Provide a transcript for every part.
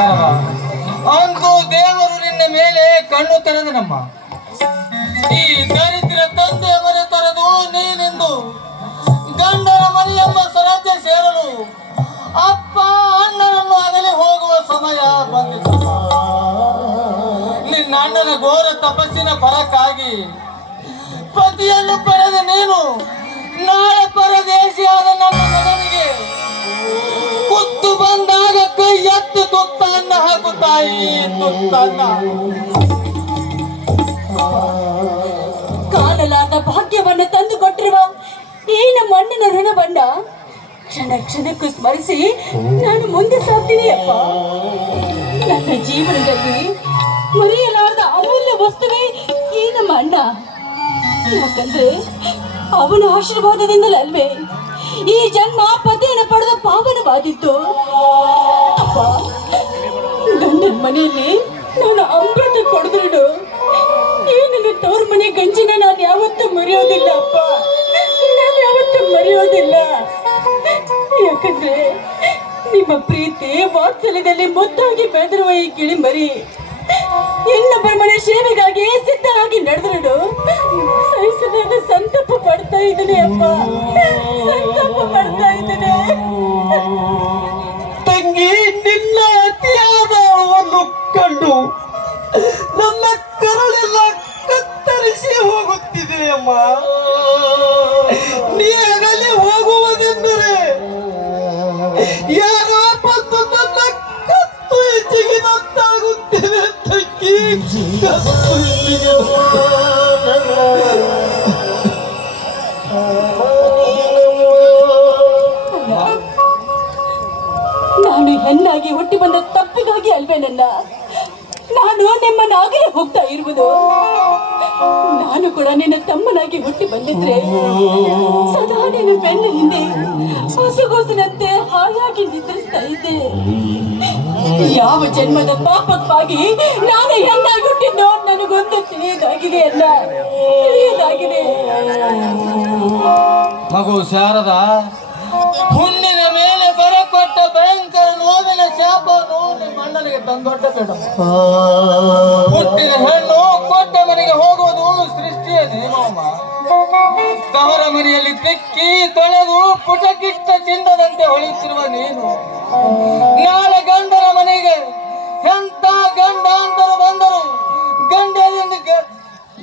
ಶಾರದಾ, ಅಂತೂ ದೇವರು ನಿನ್ನ ಮೇಲೆ ಕಣ್ಣು ತೆರೆದನಮ್ಮ. ಈ ದರಿದ್ರ ತಂದೆ ಮನೆ ತೊರೆದು ನೀನೆಂದು ಗಂಡನ ಮನೆಯೆಂಬ ಸ್ವರಾಜ್ಯ ಸೇರಲು ಅಪ್ಪ ಅಣ್ಣನನ್ನು ಅಗಲಿ ಹೋಗುವ ಸಮಯ ಬಂದಿತಮ್ಮ. ನಿನ್ನ ಅಣ್ಣನ ಘೋರ ತಪಸ್ಸಿನ ಫಲಕ್ಕಾಗಿ ಪತಿಯನ್ನು ಪಡೆದ ನೀನು ನಾಳೆ ಪರದೇಶಿಯಾದ ನನ್ನ ಮಗನಿಗೆ ಕುತ್ತು ಬಂದಾಗ ಕೈ ಎತ್ತು ತುತ್ತನ್ನ ಹಾಕುತ್ತಾಯಿ ತುತ್ತನ್ನ. ಕಾಣಲಾದ ಭಾಗ್ಯವನ್ನು ತಂದು ಕೊಟ್ಟಿರುವ ಈ ನಮ್ಮ ಅಣ್ಣನ ಋಣವನ್ನ ಕ್ಷಣ ಕ್ಷಣಕ್ಕೂ ಸ್ಮರಿಸಿ ನಾನು ಮುಂದೆ ಸಾಗ್ತೀನಿ ಅಪ್ಪ. ನನ್ನ ಜೀವನದಲ್ಲಿ ಮರೆಯಲಾರದ ಅಮೂಲ್ಯ ವಸ್ತುವೇ ಈ ನಮ್ಮ ಅಣ್ಣ. ಯಾಕಂದ್ರೆ ಅವನ ಆಶೀರ್ವಾದದಿಂದಲಲ್ವೇ ಈ ಜನ್ಮ ಪತಿಯನ್ನು ಪಡೆದ ಪಾವನವಾದಿತ್ತು ಅಪ್ಪ. ಗಂಡನ ಮನೆಯಲ್ಲಿ ನಾನು ಅಮೃತ ಕೊಡದ್ರು ಈ ನನ್ನ ತವ್ರ ಮನೆ ಗಂಜಿನ ನಾನು ಯಾವತ್ತೂ ಮರೆಯೋದಿಲ್ಲ ಅಪ್ಪ, ನಾನು ಯಾವತ್ತೂ ಮರೆಯೋದಿಲ್ಲ. ಯಾಕಂದ್ರೆ ನಿಮ್ಮ ಪ್ರೀತಿ ವಾತ್ಸಲ್ಯದಲ್ಲಿ ಮುದ್ದಾಗಿ ಬೆಳೆದಿರುವ ಈ ಗಿಳಿ ಮರಿ ಇನ್ನೊಬ್ಬರ ಮನೆ ಸೇವೆಗಾಗಿ ಸಿದ್ಧರಾಗಿ ನಡೆದ್ರು ಸಹಿಸದ ಸಂತಾಪ ಪಡ್ತಾ ಇದ್ದೇನೆ ಅಪ್ಪ, ಸಂತಾಪ ಪಡ್ತಾ ಇದ್ದೇನೆ. ತಂಗಿ, ನಿನ್ನ ಅತಿಯಾದ ಒಂದು ಕಂಡು ನನ್ನ ಕರುಳೆಲ್ಲ ಕತ್ತರಿಸಿ ಹೋಗುತ್ತಿದೆ ಅಮ್ಮ. ನೀ ಅಗಲಿ ಹೋಗುವುದೆಂದರೆ ಯಾರೋ ಬಂದು ನನ್ನ ಕತ್ತು ಜಿಗಿದಂತಾಗುತ್ತಿದೆ ತಂಗಿ. ಕತ್ತು ಇಲ್ಲಿಗೆ ನಾನು ಹೆಣ್ಣಾಗಿ ಹುಟ್ಟಿ ಬಂದ ತಪ್ಪಿಗಾಗಿ ಅಲ್ವೇ ನನ್ನ ನಾನು ನಿಮ್ಮನ್ನಾಗಲೇ ಹೋಗ್ತಾ ಇರುವುದು. ನಾನು ಕೂಡ ನಿನ್ನ ತಮ್ಮನಾಗಿ ಹುಟ್ಟಿ ಬಂದಿದ್ರೆ ಸದಾ ನಿನ್ನ ಬೆನ್ನ ಹಿಂದೆ ಹೊಸಗೋಸಿನಂತೆ ಹಾಯಾಗಿ ನಿದ್ರಿಸ್ತಾ ಇದ್ದೆ. ಯಾವ ಜನ್ಮದ ಪಾಪಕ್ಕಾಗಿ ನಾನು ಹೆಣ್ಣಾಗಿ ಹುಟ್ಟಿದ್ದೋ ನನಗೊಂದು ತಿಳಿಯದಾಗಿದೆ ಅಲ್ಲ, ತಿಳಿಯದಾಗಿದೆ. ಮಗು ಶಾರದಾ, ಹುಣ್ಣಿನ ಮೇಲೆ ಬರಕೊಟ್ಟ ಭಯಂಕರ ನೋವಿನ ಶಾಪವನ್ನು ನಿಮ್ಮ ಅಣ್ಣನಿಗೆ ತಂದೊಡ್ಡ ಬೇಡ. ಹುಟ್ಟಿನ ಹೆಣ್ಣು ಕೊಟ್ಟ ಮನೆಗೆ ಹೋಗುವುದು ಸೃಷ್ಟಿಯ ನಿಯಮಮ್ಮ. ತವರ ಮನೆಯಲ್ಲಿ ತಿಕ್ಕಿ ತೊಳೆದು ಪುಟಕಿಟ್ಟ ಚಿನ್ನದಂತೆ ಹೊಳೆಯುತ್ತಿರುವ ನೀನು ನಾಳೆ ಗಂಡನ ಮನೆಗೆ ಎಂತ ಗಂಡ ಅಂತರು ಬಂದರು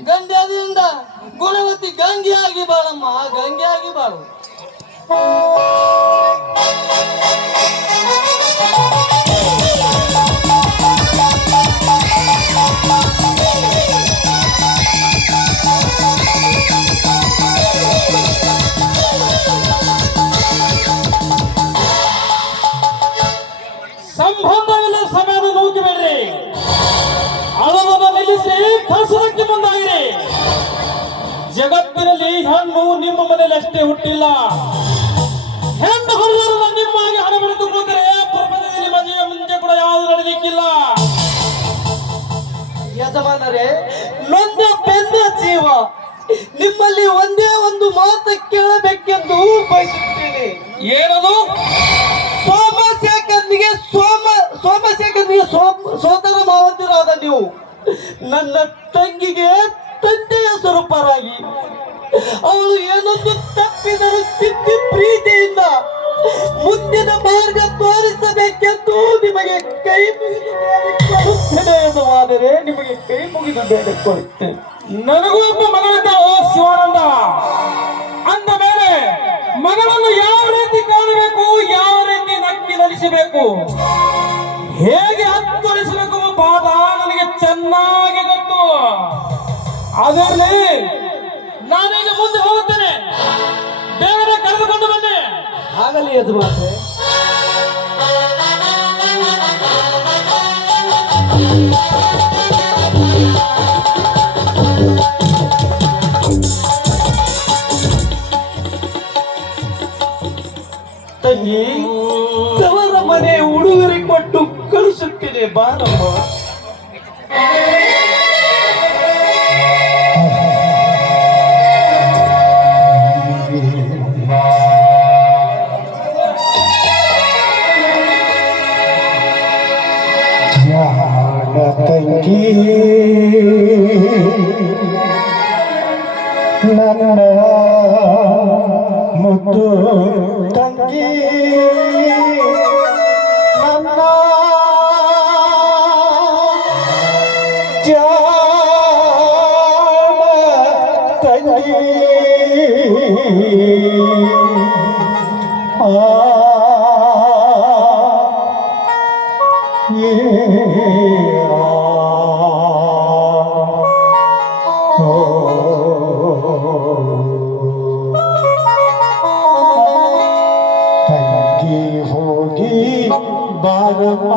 ಗಂಡ್ಯದಿಂದ ಗುಣವತಿ ಗಂಗೆಯಾಗಿ ಬಾಳಮ್ಮ, ಗಂಗೆಯಾಗಿ ಬಾಳು. ಸಂಬಂಧವಿಲ್ಲ ಸಮಯದ ನೋಕಬೇಡ್ರಿ, ಅಳವನ್ನು ನಿಲ್ಲಿಸಿ ಕಳಿಸೋದಕ್ಕೆ ಮುಂದಾಗಿರಿ. ಜಗತ್ತಿನಲ್ಲಿ ಹೆಣ್ಣು ನಿಮ್ಮ ಮನೆಯಲ್ಲಿ ಅಷ್ಟೇ ಹುಟ್ಟಿಲ್ಲ. ಹೆಣ್ಣು ಹೊರಲಾರದ ನಿಮ್ಮಾಗಿ ಹಣ ಬೆಳೆದು ಕೂತರೆ ಪ್ರಪಂಚದಲ್ಲಿ ಮದುವೆ ಮುಂಚೆ ಕೂಡ ಯಾವುದು ನಡೆಯಲಿಕ್ಕಿಲ್ಲ. ಯಜಮಾನರೇ, ನನ್ನ ಬೆನ್ನ ಜೀವ ನಿಮ್ಮಲ್ಲಿ ಒಂದೇ ಒಂದು ಮಾತು ಕೇಳಬೇಕೆಂದು ಬಯಸುತ್ತೇನೆ. ಏನದು? ಸೋಮಶೇಖರನಿಗೆ ಸೋದರ ಮಾವಂದಿರಾದ ನೀವು ನನ್ನ ತಂಗಿಗೆ ತಂದೆಯ ಸ್ವರೂಪರಾಗಿ ಅವಳು ಏನೊಂದು ತಪ್ಪಿದರೂ ತಿದ್ದಿ ಪ್ರೀತಿಯಿಂದ ಮುಂದಿನ ಮಾರ್ಗ ತೋರಿಸಬೇಕೆಂದು ನಿಮಗೆ ಕೈ ಮುಗಿದು ಬೇಡಿಕೊಳ್ಳುತ್ತೇನೆ. ಯಜಮಾನರೇ, ನಿಮಗೆ ಕೈ ಮುಗಿದು ಬೇಡಿಕೊಳ್ಳುತ್ತೇನೆ. ನನಗೂ ಒಬ್ಬ ಮಗಳಿದ್ದ ಶಿವಾನಂದ. ಅಂದ ಮೇಲೆ ಮಗಳನ್ನು ಯಾವ ರೀತಿ ಕಾಣಬೇಕು, ಯಾವ ರೀತಿ ನಕ್ಕಿ ನಲಿಸಬೇಕು, ಹೇಗೆ ಹತ್ತೊಲಿಸಬೇಕು ಪಾಠ ನನಗೆ ಚೆನ್ನಾಗಿ ಗೊತ್ತು. ಅದರಲ್ಲಿ ನಾನೀಗ ಮುಂದೆ ಹೋಗುತ್ತೇನೆ. ಬೇರೆ ಕರೆದುಕೊಂಡು ಬನ್ನಿ. ಆಗಲಿ ಯಜಮಾನರೇ. ತಂಗಿ, ತವರ ಮನೆ ಉಡುಗೊರೆ ಕೊಟ್ಟು ಕಳಿಸುತ್ತೇನೆ, ಬಾರಮ್ಮ. ಜಾಣ ತಂಗಿ ನನ್ನ ಮುದ್ದು ತಂಗಿ ನನ್ನ ಜಾಣ ತಂಗಿ ತಂಗಿ ಹೋಗಿ ಬಾರಮ್ಮ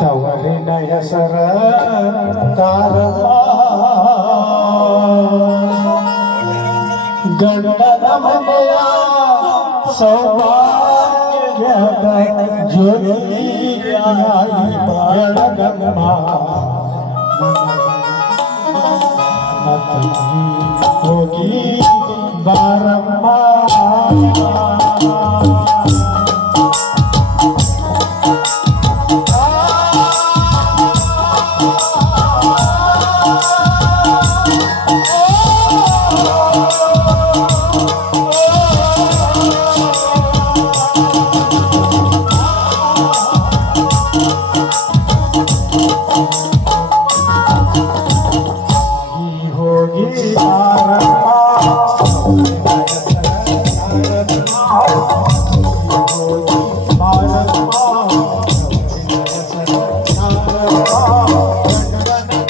ತವರಿನ ಹೆಸರ ತಾರಮ್ಮ ಗಂಡನ ಮನೆಯ ಸೌಭಾಗ್ಯದ ಜ್ಯೋತಿಯಾಗಿ ಬೆಳಗಮ್ಮ ನನ್ನ ತಂಗಿ ಹೋಗಿ ಬಾರ